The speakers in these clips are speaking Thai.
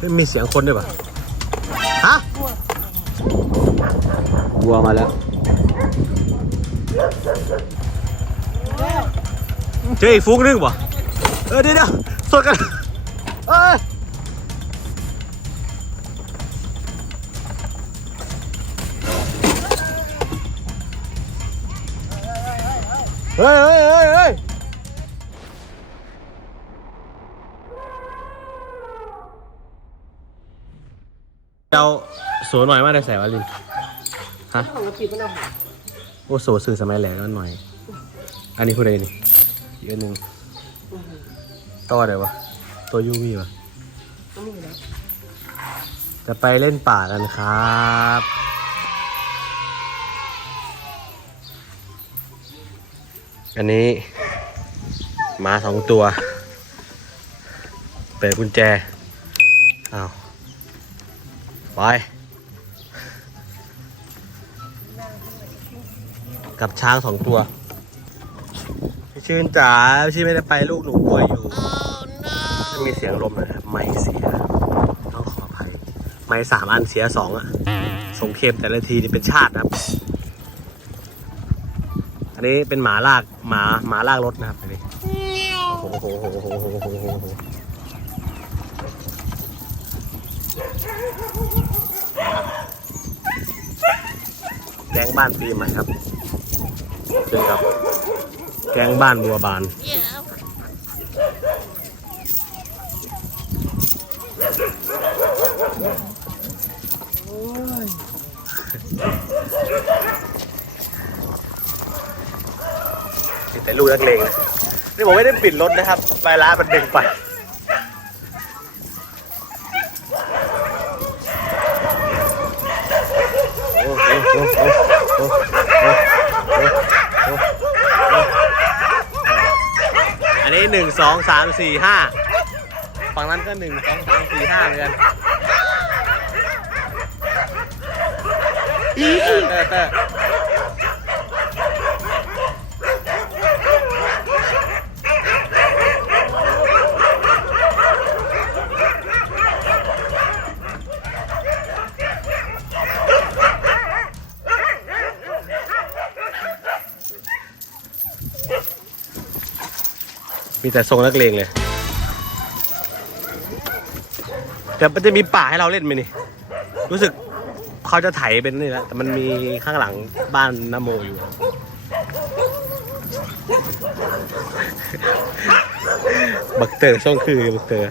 เฮ้ยมีเสียงคนด้วยปะฮะวัวมาแล้ว เจออีกฟุ้งนึงปะเออเดี๋ยวเดี๋ยวสดกันเอ้ยเฮ้ยเฮ้ยเฮ้ยเฮ้ย เราโสหน่อยมาได้ใส่วะลินฮะของกระปิดมันเอาหาโอ้โสสื่อสมัยแหลกกันหน่อย อันนี้ผู้ใดนี่อีกอันหนึ่งต่ออะไรวะตัวยูวีวะต้องมีแล้วจะไปเล่นป่ากันครับอันนี้หมาสองตัว เปิดกุญแจ อ้าว ไปกับช้างสองตัว พี่ชื่นจ๋าพี่ชื่นไม่ได้ไปลูกหนูป่วยอยู่ จะมีเสียงลมนะครับไม่เสีย ต้องขออภัย ไม่สามอันเสียสองอะส่งเค็มแต่ละทีนี่เป็นชาตินะครับ อันนี้เป็นหมาลากหมาหมาลากรถนะครับอันนี้โอ้โหโอ้โหโอ้โหโอ้โหโอ้โหโอ้โหแกง บ้านปีใหม่ครับเจอกับแกงบ้านบัวบานมีแต่ลูกนักเลงนะนี่ผมไม่ได้ปิดรถนะครับ ไฟร้ามันดึงไป โอ้โหโอ้โหโอ้โหโอ้โหโอ้โหอั นนี้หนึ่งสองสามสี่ห้าฝั่งนั้นก็หนึ่งสองสามสี่ห้าเหมือนกันเตอร์เตอร์ แต่ทรงนักเลงเลย แต่มันจะมีป่าให้เราเล่นไหมนี่ รู้สึกเขาจะไถเป็นนี่แหละแต่มันมีข้างหลังบ้านนโมอยู่ บักเตอร์ช่องคือบักเตอร์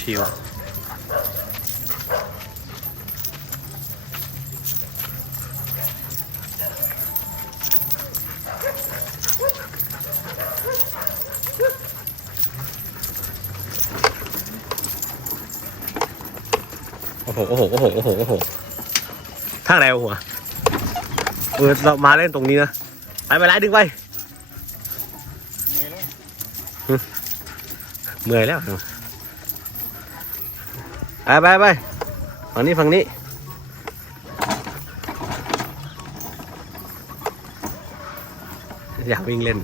ชิวๆ โอ้โหโอ้โหโอ้โหโอ้โหโอ้โหทางไหนวะหัวเออเรามาเล่นตรงนี้นะไปไปไล่ดึงไปหึเมื่อยแล้วไปไปไปฝั่งนี้ฝั่งนี้อยากวิ่งเล่น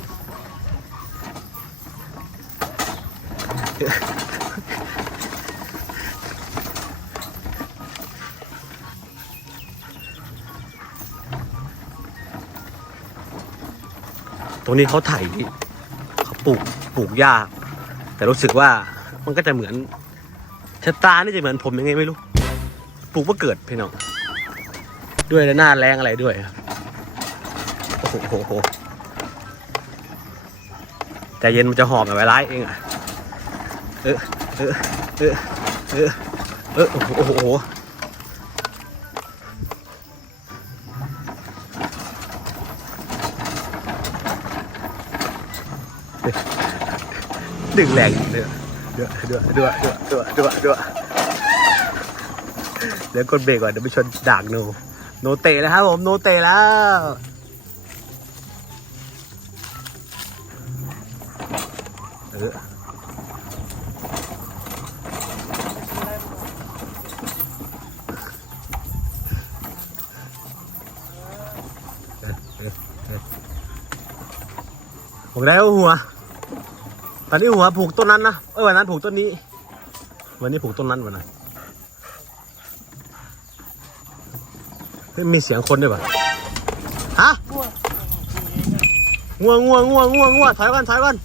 รงนี้เขาไถเขาปลูกปลูกหญ้า แต่รู้สึกว่ามันก็จะเหมือนชะตานี่จะเหมือนผมยังไงไม่รู้ ปลูกว่าเกิดพี่น้อง ด้วยและหน้าแรงอะไรด้วยครับโอ้โหใจเย็นมันจะหอบเอาไวร้ายเองอะ เออเออเออเออเออโอ้โห ดึงแรงเดือดเดือดเดือดเดือดเดือดเดือดเดือดเดี๋ยวกดเบรกก่อนเดี๋ยวไปชนดากโนโนเตะนะครับผมโนเตะแล้วเออผมได้หัว อนนี้หัวผูกต้นนั้นนะ เออวันนั้นผูกต้นนี้ วันนี้ผูกต้นนั้นวันนั้นเฮ้ยมีเสียงคนด้วยป่ะฮะงัวงัวงัวงัวงัวถอยก่อนถอยก่อน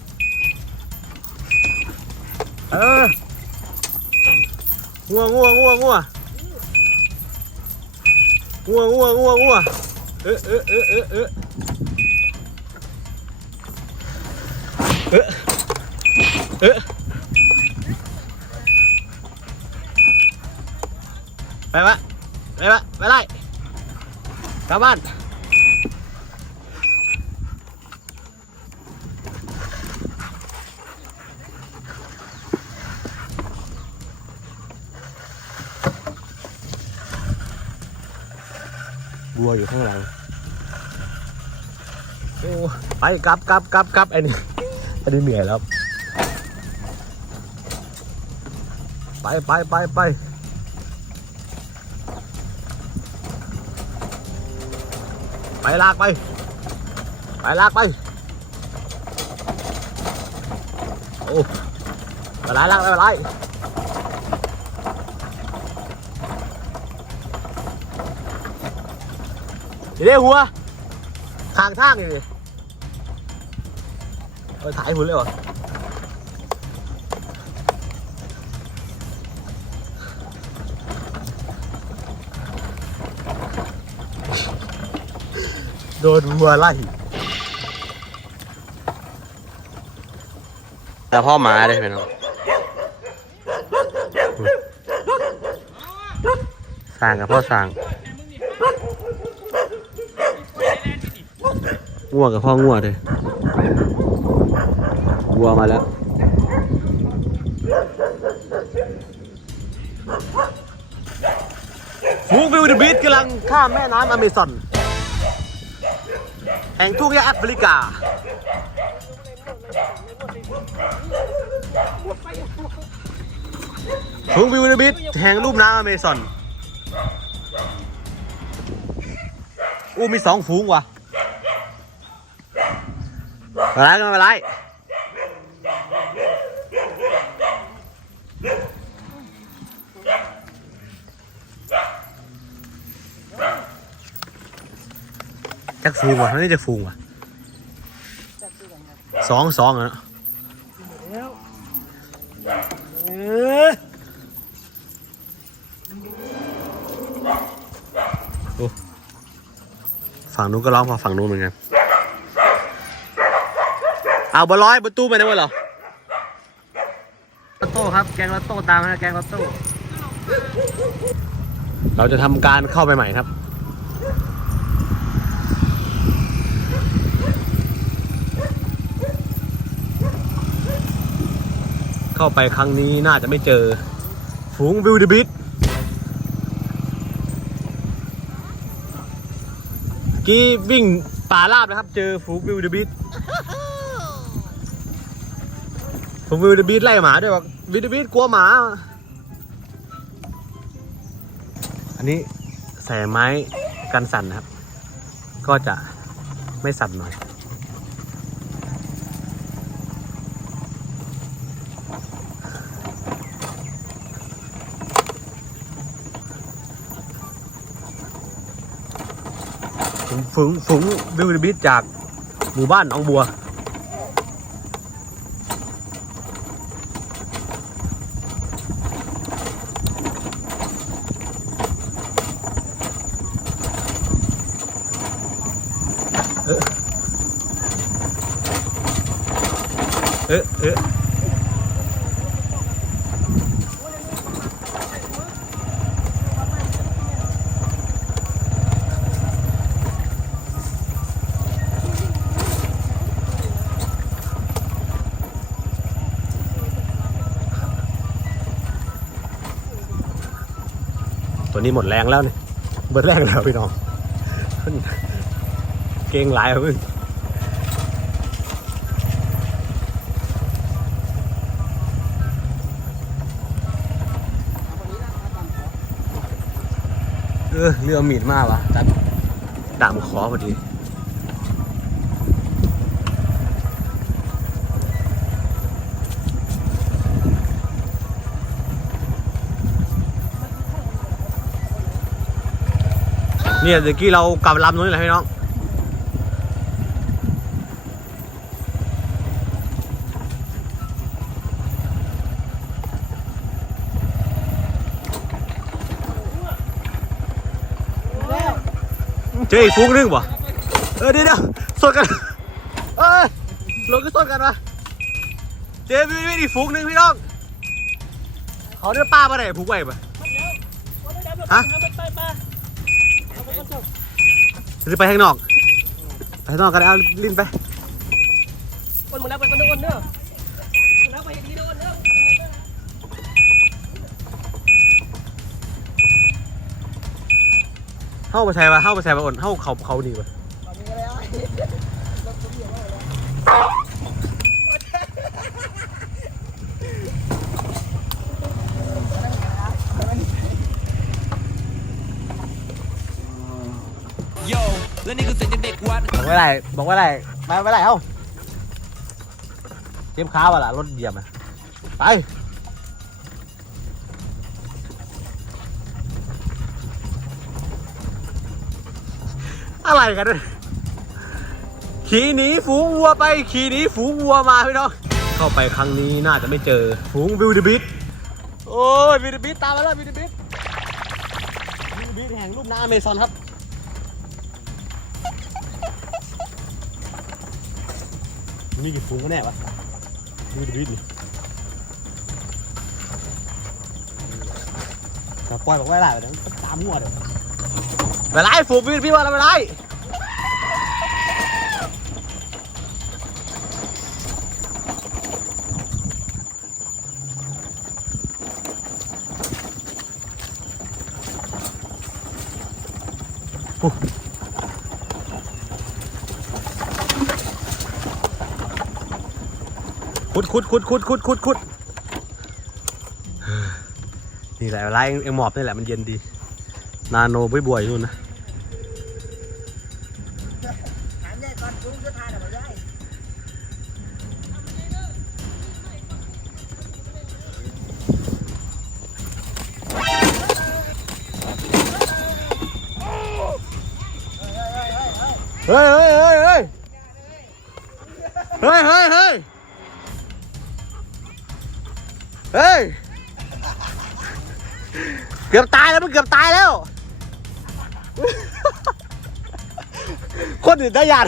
เอองัวงัวงัวงัวงัวงัวงัวงัวเออเออเออเออ เออไปวะไปวะไปไล่กลับบ้านบัวอยู่ข้างหลังไปกลับกลับกลับกลับไอ้นี่ไอ้นี่เหนื่อยแล้ว ไปไปไปไปไปลากไป ไปลากไป โอ้ไปไล่ลากไปไล่เดี๋ยวหัวทางทางนี่ดิเออถ่ายหุ่นเลยเห โดนวัวไล่แต่พ่อหมาได้ไหมน้องสั่งกับพ่อสั่งง่วงกับพ่อง่วงเลยวัวมาแล้วฟูงวิวเดอะบีทกำลังข้ามแม่น้ำอเมซอน แห่งทุ่งหญ้าแอฟริกาฝูงวิวเดบีทแห่งรูปน้ำอเมซอน อู้มีสองฝูงว่ะมาไล่กันมาไล่ จักฟูงว่ะนั่นจะฟูงว่ะสองสองอะเนอะแล้วเออฝั่งนู้นก็ร้องพอฝั่งนู้นเหมือนกัน เอาบอลร้อยประตูไปได้ไหมเหรอลอตโต้ครับ แกงลอตโต้ตามนะแกงลอตโต้ เราจะทำการเข้าไปใหม่ครับ เข้าไปครั้งนี้น่าจะไม่เจอ ฝูงวิวเดบิทกี้วิ่งป่าลาบนะครับ เจอฝูงวิวเดบิทฝูงวิวเดบิทไล่หมาด้วยบอกวิวเดบิทกลัวหมา อันนี้ใส่ไม้กันสั่นนะครับ ก็จะไม่สั่นหน่อย ฝูงฝูงฝูงวิวบิทจากหมู่บ้านหนองบัว เอ๊ะเอ๊ะ ตัวนี้หมดแรงแล้วนี่หมดแรงแล้วพี่น้องเก่งหลายอะมึงเออเรือมีดมากวะจัดดามคอพอดี เนี่ยเมื่อกี้เรากลับลำนู้นแหละพี่น้องเจออีกฟุกนึงบ่เออเดี๋ยวเดี๋ยวสดกันเอ้ยลงก็สดกันวะเจอมีมีอีกฟุกนึงพี่น้องเขาเนี่ยป้ามาไหนฟุกไว้ปะฮะ หรือไปข้างนอกไปข้างนอกกันเอาลิ้นไปคนมึงรับไปกันทุกคนเด้อมึงรับไปดีๆทุกคนเด้อเข้าไปใส่ปะเข้าไปใส่ปะอ่อนเข้าเขาเขาดีปะเอาไปกันเลยอะ โย และนี่คือเสียงจากเด็กวัดบอกไว้ไรบอกไว้ไรมาไว้ไรเอ้าเตรียมข้าวอะล่ะรถเหยียบอะไปอะไรกันเนี่ยขี่หนีฝูงวัวไปขี่หนีฝูงวัวมาพี่น้องเข้าไปครั้งนี้น่าจะไม่เจอฝูงวิวดบิทโอ้ยวิวดบิทตามมาแล้ววิวดบิทวิวดบิทแห่งลุ่มน้ำอเมซอนครับ มีกี่ฟุ้งก็แน่วะดูดูดิแต่ปล่อยบอกว่าได้แต่ตามหัวเดี๋ยวไม่ไล่ฝูงพี่พี่ว่าเราไม่ไล่โอ้ ขุดขุดขุดขุดขุดขุดนี่แหละไล่เอ็งหมอบนี่แหละมันเย็นดี นาโนบวยบวยนู่นนะ กือบตายแล้วมึงเกือบตายแล้ว คนอื่นได้ยัน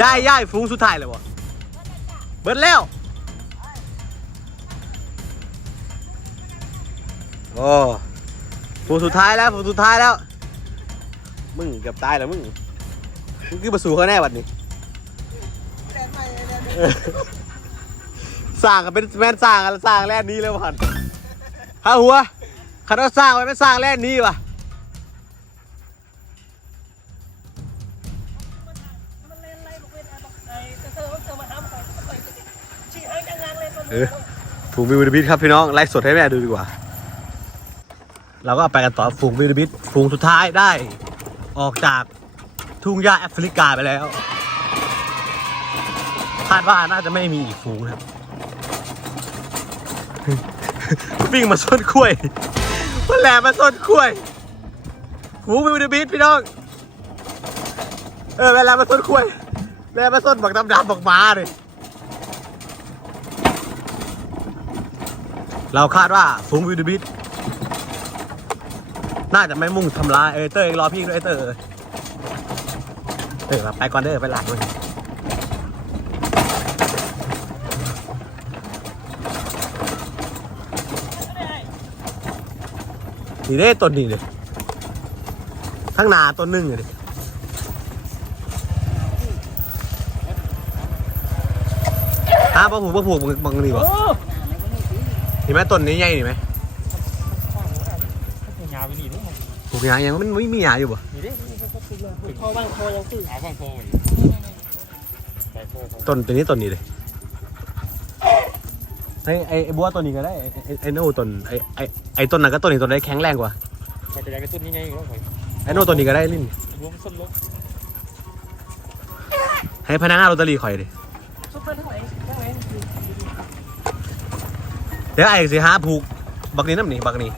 ย่ายย่ายฟุ้งสุดท้ายเลยวะเบิดแล้ว โอ้ฝูงสุดท้ายแล้วฝูงสุดท้ายแล้ว มึงเกือบตายแล้วมึง มึงคือมาสู่เขาแน่วันนี้แดนใหม่แดนเออสร้างกันเป็นแมนสร้างกันสร้างแล่นนี้เลยวัน ฮะหัวขันเอาสร้างไว้ไม่สร้างแล่นนี้วะมันเล่นอะไรบอกเป็นอะไรบอกไอ้กระเซอร์เซอร์มาทำใส่ใส่ชี้ให้จังงานเลยตัวเออฝูงวิวดบิทครับพี่น้องไลฟ์สดให้แม่ดูดีกว่า เราก็ไปกันต่อฝูงวิวดบิทฝูงสุดท้ายได้ ออกจากทุ่งหญ้าแอฟริกาไปแล้วคาดว่าน่าจะไม่มีอีกฝูงนะครับ วิ่งมาส้นกล้วยมันแหลมมาส้นกล้วยฝูงวิวเดบิทพี่น้อง เออเวลามาส้นกล้วยแหลมมาส้นบักดำๆบักมาเลยเราคาดว่าฝูงวิวเดบิทน่าจะไม่มุ่งทำลายเออเตอร์เองรอพี่ด้วยเอเตอร์เออเออไปก่อนเด้อไปหลังเลย นี่เด้ต้นนี้เลยข้างนาต้นหนึ่งเลยฮะปลาผูกปลาผูกบางนี่บ่เห็นไหมต้นนี้ใหญ่หนิไหมผูกยางยังมันไม่มียาอยู่บ่ต้นตัวนี้ต้นนี้เลย ไอ้ไอ้ไอ้บัวต้นนี้ก็ได้ไอ้ไอ้ไอ้โน่ต้นไอ้ไอ้ไอ้ต้นนั้นก็ต้นนี้ต้นไหนแข็งแรงกว่าไปจะได้กระตุ้นยังไงก็ไปไอ้โน่ต้นนี้ก็ได้ลิ้นรวมส้นลบให้พนักงานลอตเตอรี่คอยดิซุปเปอร์เท่าไหร่เท่าไหร่เดี๋ยวไอ้สิหาผูกบักนี้น้ำนี่บักนี้